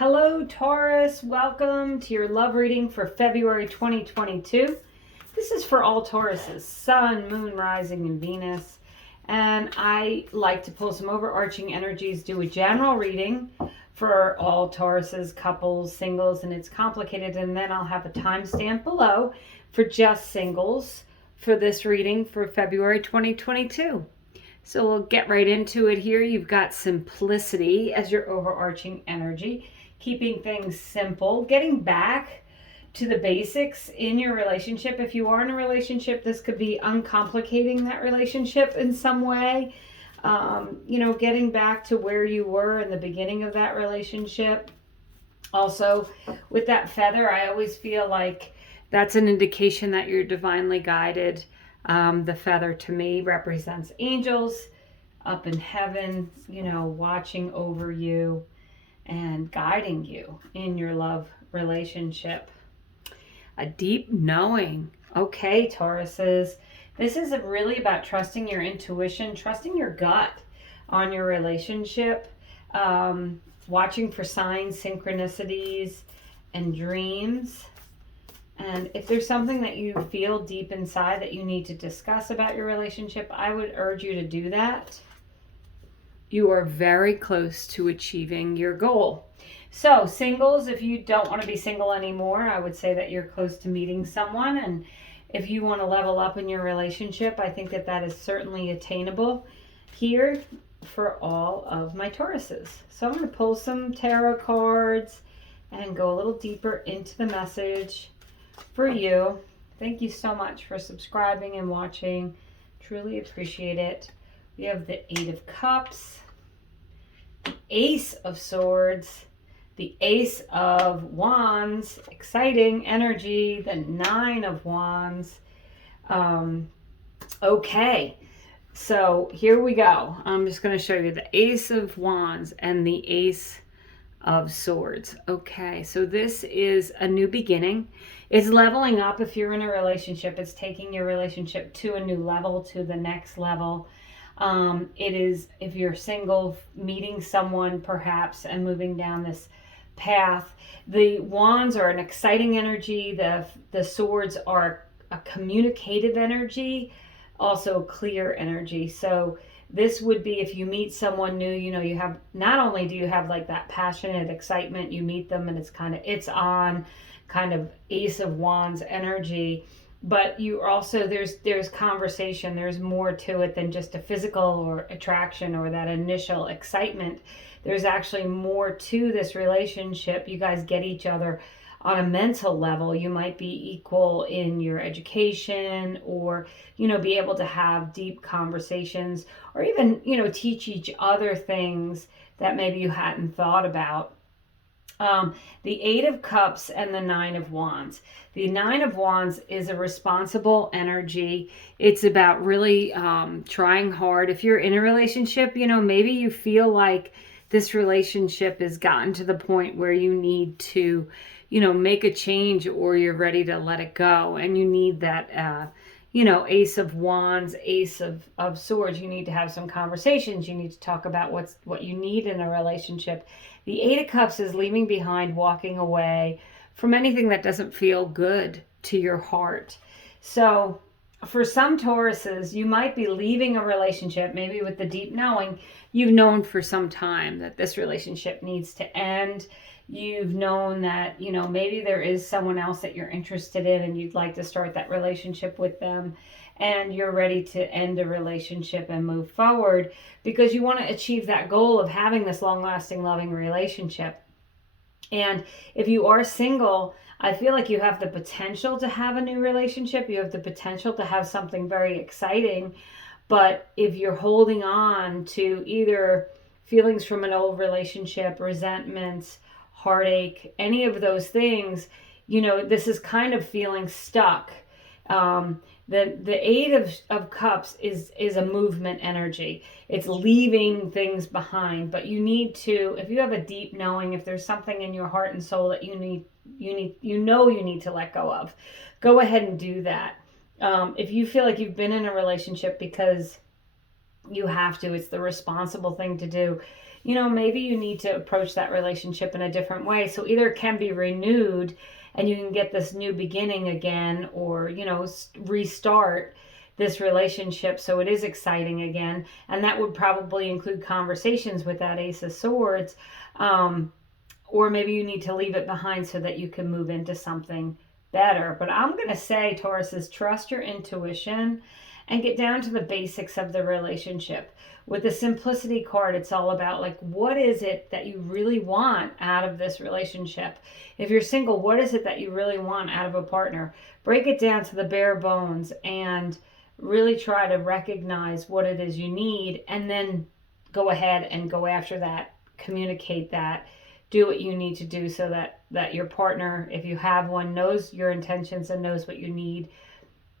Hello, Taurus. Welcome to your love reading for February 2022. This is for all Tauruses, Sun, Moon, Rising, and Venus. And I like to pull some overarching energies, do a general reading for all Tauruses, couples, singles, and it's complicated. And then I'll have a timestamp below for just singles for this reading for February 2022. So we'll get right into it here. You've got simplicity as your overarching energy, keeping things simple, getting back to the basics in your relationship. If you are in a relationship, this could be uncomplicating that relationship in some way. Getting back to where you were in the beginning of that relationship. Also, with that feather, I always feel like that's an indication that you're divinely guided. The feather to me represents angels up in heaven, watching over you and guiding you in your love relationship. A deep knowing. Okay, Tauruses, this is really about trusting your intuition, trusting your gut on your relationship, watching for signs, synchronicities, and dreams. And if there's something that you feel deep inside that you need to discuss about your relationship, I would urge you to do that. You are very close to achieving your goal. So singles, if you don't want to be single anymore, I would say that you're close to meeting someone. And if you want to level up in your relationship, I think that that is certainly attainable here for all of my Tauruses. So I'm going to pull some tarot cards and go a little deeper into the message for you. Thank you so much for subscribing and watching. Truly appreciate it. We have the Eight of Cups, the Ace of Swords, the Ace of Wands, exciting energy, the Nine of Wands. Okay, so here we go. I'm just going to show you the Ace of Wands and the Ace of Swords. Okay, so this is a new beginning. It's leveling up. If you're in a relationship, it's taking your relationship to a new level, to the next level. It is, if you're single, meeting someone perhaps and moving down this path. The wands are an exciting energy. The swords are a communicative energy, also a clear energy. So this would be if you meet someone new, you have, not only do you have like that passionate excitement, you meet them and it's on kind of Ace of Wands energy, but you also, there's conversation, there's more to it than just a physical or attraction or that initial excitement. There's actually more to this relationship. You guys get each other on a mental level. You might be equal in your education or, be able to have deep conversations or even, teach each other things that maybe you hadn't thought about. The Eight of Cups and the Nine of Wands. The Nine of Wands is a responsible energy. It's about really trying hard. If you're in a relationship, maybe you feel like this relationship has gotten to the point where you need to, make a change or you're ready to let it go. And you need that, Ace of Wands, Ace of Swords. You need to have some conversations. You need to talk about what you need in a relationship. The Eight of Cups is leaving behind, walking away from anything that doesn't feel good to your heart. So for some Tauruses, you might be leaving a relationship, maybe with the deep knowing. You've known for some time that this relationship needs to end. You've known that, maybe there is someone else that you're interested in and you'd like to start that relationship with them. And you're ready to end a relationship and move forward because you want to achieve that goal of having this long-lasting, loving relationship. And if you are single, I feel like you have the potential to have a new relationship. You have the potential to have something very exciting. But if you're holding on to either feelings from an old relationship, resentments, heartache, any of those things, this is kind of feeling stuck. The Eight of Cups is a movement energy. It's leaving things behind, but you need to, if you have a deep knowing, if there's something in your heart and soul that you need to let go of, go ahead and do that. If you feel like you've been in a relationship because you have to, it's the responsible thing to do. you know, maybe you need to approach that relationship in a different way. So either it can be renewed and you can get this new beginning again, or, you know, restart this relationship so it is exciting again. And that would probably include conversations with that Ace of Swords. Or maybe you need to leave it behind so that you can move into something better. But I'm going to say, Taurus, is trust your intuition and get down to the basics of the relationship. With the simplicity card, it's all about, like, what is it that you really want out of this relationship? If you're single, what is it that you really want out of a partner? Break it down to the bare bones and really try to recognize what it is you need, and then go ahead and go after that, communicate that, do what you need to do so that your partner, if you have one, knows your intentions and knows what you need.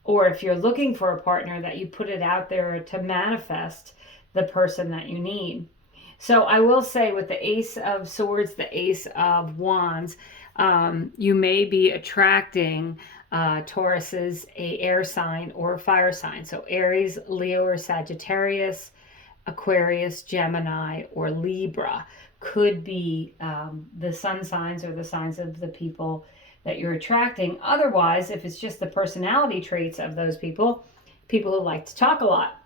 Or if you're looking for a partner, that you put it out there to manifest the person that you need. So I will say, with the Ace of Swords, the Ace of Wands, you may be attracting Tauruses, a air sign or a fire sign. So Aries, Leo, or Sagittarius, Aquarius, Gemini, or Libra could be the sun signs or the signs of the people that you're attracting. Otherwise, if it's just the personality traits of those people, people who like to talk a lot,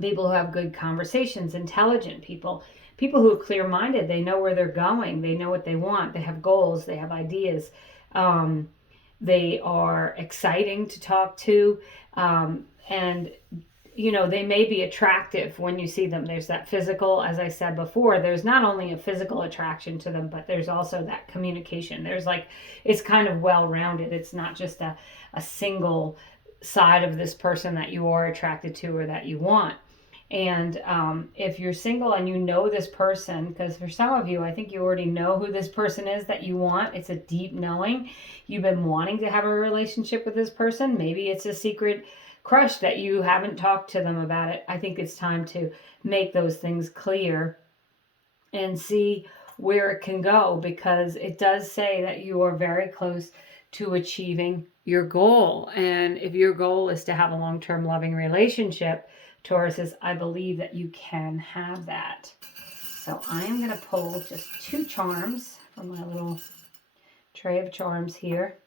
people who have good conversations, intelligent people, people who are clear-minded, they know where they're going, they know what they want, they have goals, they have ideas, they are exciting to talk to, and you know, they may be attractive when you see them. There's that physical, as I said before, there's not only a physical attraction to them, but there's also that communication. There's like, it's kind of well-rounded. It's not just a single side of this person that you are attracted to or that you want. And if you're single and you know this person, because for some of you, I think you already know who this person is that you want. It's a deep knowing. You've been wanting to have a relationship with this person. Maybe it's a secret crush that you haven't talked to them about it. I think it's time to make those things clear and see where it can go, because it does say that you are very close to achieving your goal. And if your goal is to have a long-term loving relationship, Tauruses, I believe that you can have that. So I am going to pull just 2 charms from my little tray of charms here.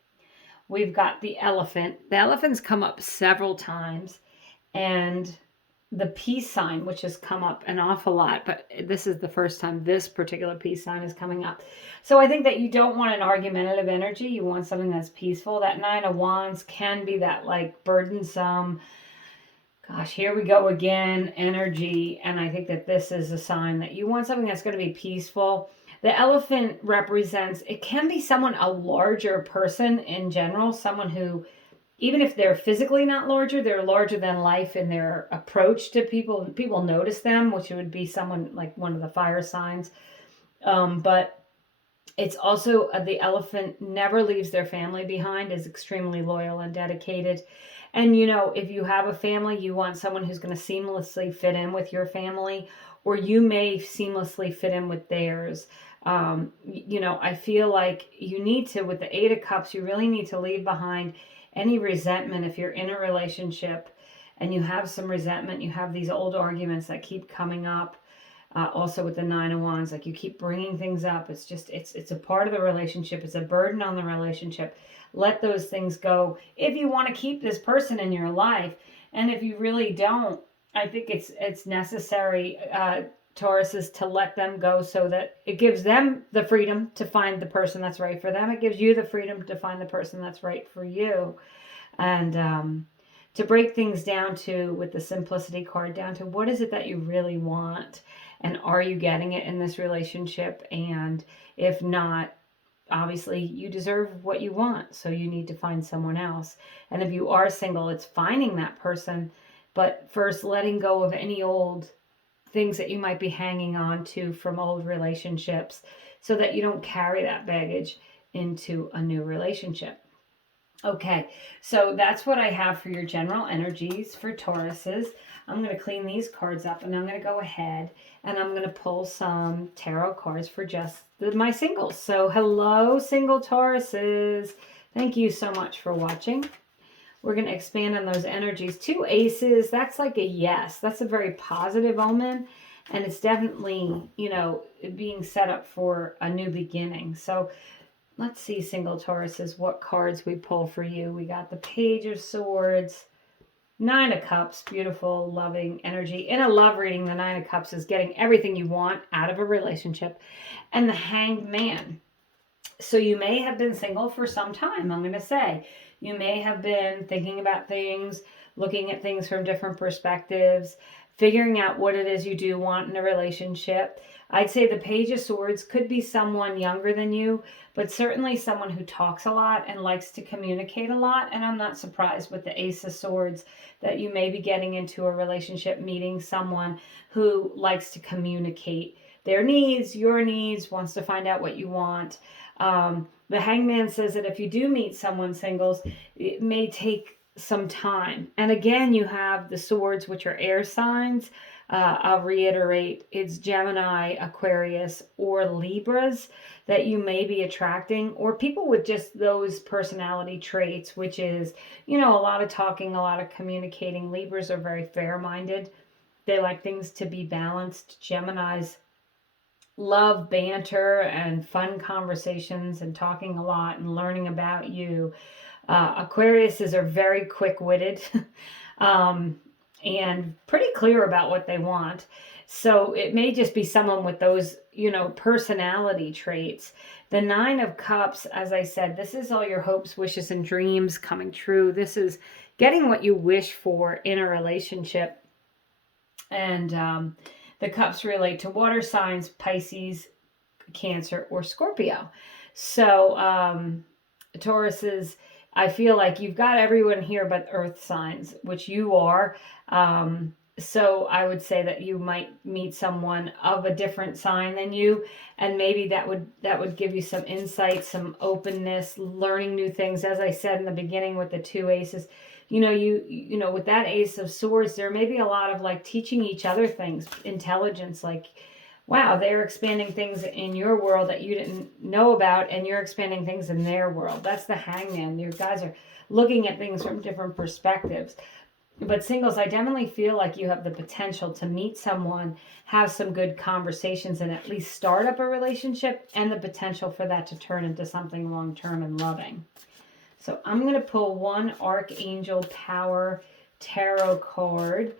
We've got the elephant. The elephant's come up several times, and the peace sign, which has come up an awful lot, but this is the first time this particular peace sign is coming up. So I think that you don't want an argumentative energy. You want something that's peaceful. That 9 of Wands can be that, like, burdensome, gosh, here we go again, energy. And I think that this is a sign that you want something that's going to be peaceful. The elephant represents, it can be someone, a larger person in general, someone who, even if they're physically not larger, they're larger than life in their approach to people. People notice them, which would be someone like one of the fire signs. But it's also, the elephant never leaves their family behind, is extremely loyal and dedicated. And, you know, if you have a family, you want someone who's going to seamlessly fit in with your family, or you may seamlessly fit in with theirs. You know, I feel like you need to, with the 8 of Cups, you really need to leave behind any resentment. If you're in a relationship and you have some resentment, you have these old arguments that keep coming up. Also with the 9 of Wands, like, you keep bringing things up. It's just, it's a part of the relationship. It's a burden on the relationship. Let those things go if you want to keep this person in your life. And if you really don't, I think it's necessary, Tauruses, to let them go, so that it gives them the freedom to find the person that's right for them. It gives you the freedom to find the person that's right for you. And to break things down to, with the simplicity card, down to what is it that you really want? And are you getting it in this relationship? And if not, obviously you deserve what you want, so you need to find someone else. And if you are single, it's finding that person, but first letting go of any old things that you might be hanging on to from old relationships, so that you don't carry that baggage into a new relationship. Okay, so that's what I have for your general energies for Tauruses. I'm going to clean these cards up, and I'm going to go ahead and I'm going to pull some tarot cards for just my singles. So hello, single Tauruses. Thank you so much for watching. We're going to expand on those energies. 2 aces, that's like a yes. That's a very positive omen. And it's definitely, you know, being set up for a new beginning. So let's see, single Tauruses, what cards we pull for you. We got the Page of Swords, Nine of Cups, beautiful, loving energy. In a love reading, the Nine of Cups is getting everything you want out of a relationship. And the Hanged Man. So you may have been single for some time, I'm going to say. You may have been thinking about things, looking at things from different perspectives, figuring out what it is you do want in a relationship. I'd say the Page of Swords could be someone younger than you, but certainly someone who talks a lot and likes to communicate a lot. And I'm not surprised with the Ace of Swords that you may be getting into a relationship, meeting someone who likes to communicate their needs, your needs, wants to find out what you want. The Hangman says that if you do meet someone singles, it may take some time. And again, you have the swords, which are air signs. I'll reiterate, it's Gemini, Aquarius, or Libras that you may be attracting, or people with just those personality traits, which is, you know, a lot of talking, a lot of communicating. Libras are very fair-minded. They like things to be balanced. Geminis love banter and fun conversations and talking a lot and learning about you. Aquariuses are very quick-witted and pretty clear about what they want. So it may just be someone with those, you know, personality traits. The Nine of Cups, as I said, this is all your hopes, wishes, and dreams coming true. This is getting what you wish for in a relationship. And the cups relate to water signs, Pisces, Cancer, or Scorpio. So Tauruses, I feel like you've got everyone here but earth signs, which you are. So I would say that you might meet someone of a different sign than you, and maybe that would give you some insight, some openness, learning new things. As I said in the beginning with the two aces, you know, with that Ace of Swords, there may be a lot of like teaching each other things, intelligence, like, wow, they're expanding things in your world that you didn't know about, and you're expanding things in their world. That's the Hangman. You guys are looking at things from different perspectives. But singles, I definitely feel like you have the potential to meet someone, have some good conversations, and at least start up a relationship, and the potential for that to turn into something long-term and loving. So I'm going to pull one Archangel Power Tarot card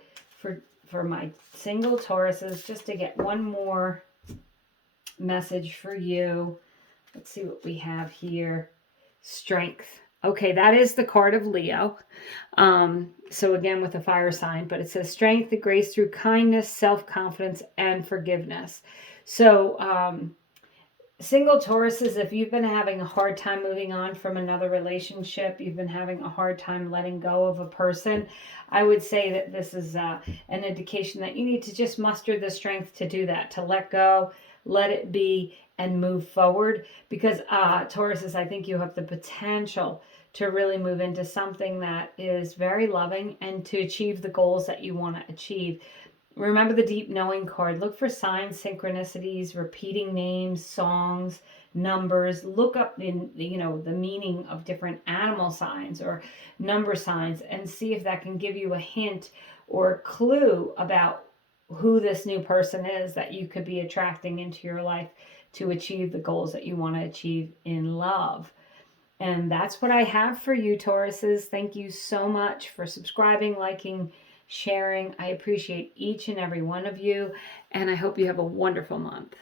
for my single Tauruses, just to get one more message for you. Let's see what we have here. Strength. Okay, that is the card of Leo. So again, with a fire sign, but it says strength, the grace through kindness, self-confidence, and forgiveness. So single Tauruses, if you've been having a hard time moving on from another relationship, you've been having a hard time letting go of a person, I would say that this is an indication that you need to just muster the strength to do that, to let go, let it be, and move forward. Because Tauruses, I think you have the potential to really move into something that is very loving and to achieve the goals that you want to achieve. Remember the deep knowing card. Look for signs, synchronicities, repeating names, songs, numbers. Look up in, you know, the meaning of different animal signs or number signs and see if that can give you a hint or a clue about who this new person is that you could be attracting into your life to achieve the goals that you want to achieve in love. And that's what I have for you, Tauruses. Thank you so much for subscribing, liking, sharing. I appreciate each and every one of you, and I hope you have a wonderful month.